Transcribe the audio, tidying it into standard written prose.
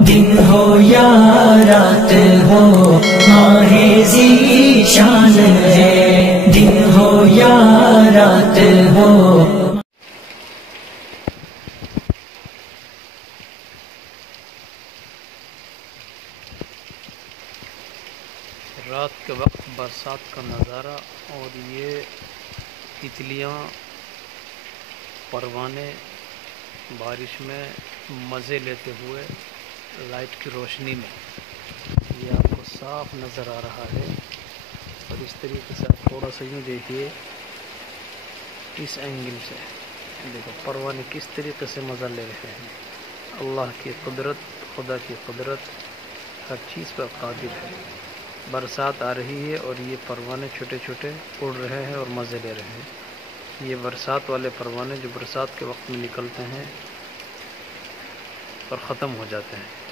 دن ہو یا رات ہو ماہ ذیشان ہے، دن ہو یا رات ہو۔ رات کے وقت برسات کا نظارہ، اور یہ تتلیاں، پروانے بارش میں مزے لیتے ہوئے لائٹ کی روشنی میں، یہ آپ کو صاف نظر آ رہا ہے۔ اور اس طریقے سے آپ تھوڑا سا یوں دیکھیے، اس اینگل سے دیکھو پروانے کس طریقے سے مزہ لے رہے ہیں۔ اللہ کی قدرت، خدا کی قدرت ہر چیز پر قادر ہے۔ برسات آ رہی ہے اور یہ پروانے چھوٹے چھوٹے اڑ رہے ہیں اور مزے لے رہے ہیں۔ یہ برسات والے پروانے جو برسات کے وقت میں نکلتے ہیں اور ختم ہو جاتے ہیں۔